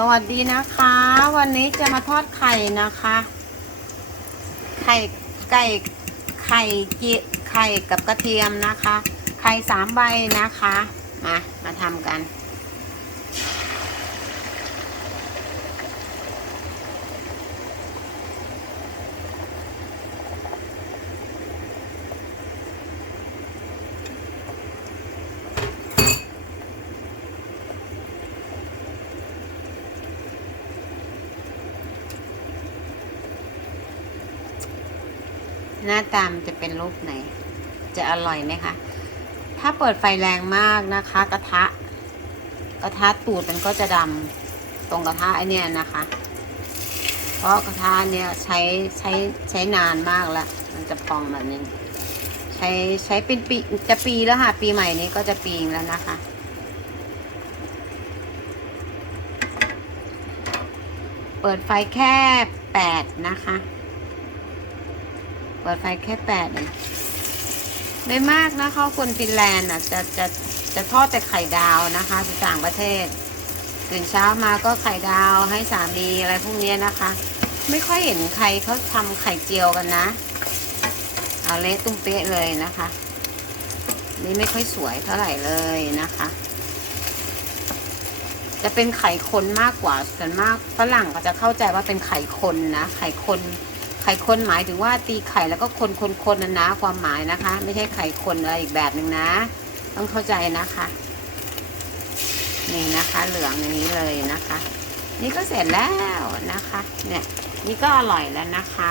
สวัสดีนะคะ วันนี้จะมาทอดไข่นะคะ ไข่ไก่ไข่เจีไข่กับกระเทียมนะคะ ไข่สามใบนะคะ มา มาทำกัน หน้าตามจะเป็นรูปไหน จะอร่อยไหมคะถ้าเปิดไฟแรงมากนะคะ กระทะ กระทะตูดมันก็จะดำตรงกระทะไอเนี่ยนะคะ เพราะกระทะเนี่ยใช้ใช้ใช้นานมากแล้วมันจะพองแบบนี้ใช้ใช้เป็นปีจะปีแล้วค่ะ ปีใหม่นี้ก็จะปีแล้วนะคะเปิดไฟแค่แปดนะคะ ปิดไฟแค่แปดเองไม่มากนะคะคนฟินแลนด์อะจะจะจะทอดแต่ไข่ดาวนะคะที่ต่างประเทศตื่นเช้ามาก็ไข่ดาวให้สามีอะไรพวกเนี้ยนะคะ ไม่ค่อยเห็นใครเขาทำไข่เจียวกันนะ เอาเละตุ้มเป๊ะเลยนะคะ นี่ไม่ค่อยสวยเท่าไหร่เลยนะคะ จะเป็นไข่คนมากกว่าส่วนมากฝรั่งก็จะเข้าใจว่าเป็นไข่คนนะ ไข่คน ไข่คนหมายถึงว่าตีไข่แล้วก็คนคนคนนะนะความหมายนะคะ ไม่ใช่ไข่คนอะไรอีกแบบหนึ่งนะ ต้องเข้าใจนะคะนี่นะคะเหลืองอย่างนี้เลยนะคะ นี่ก็เสร็จแล้วนะคะ เนี่ย นี่ก็อร่อยแล้วนะคะ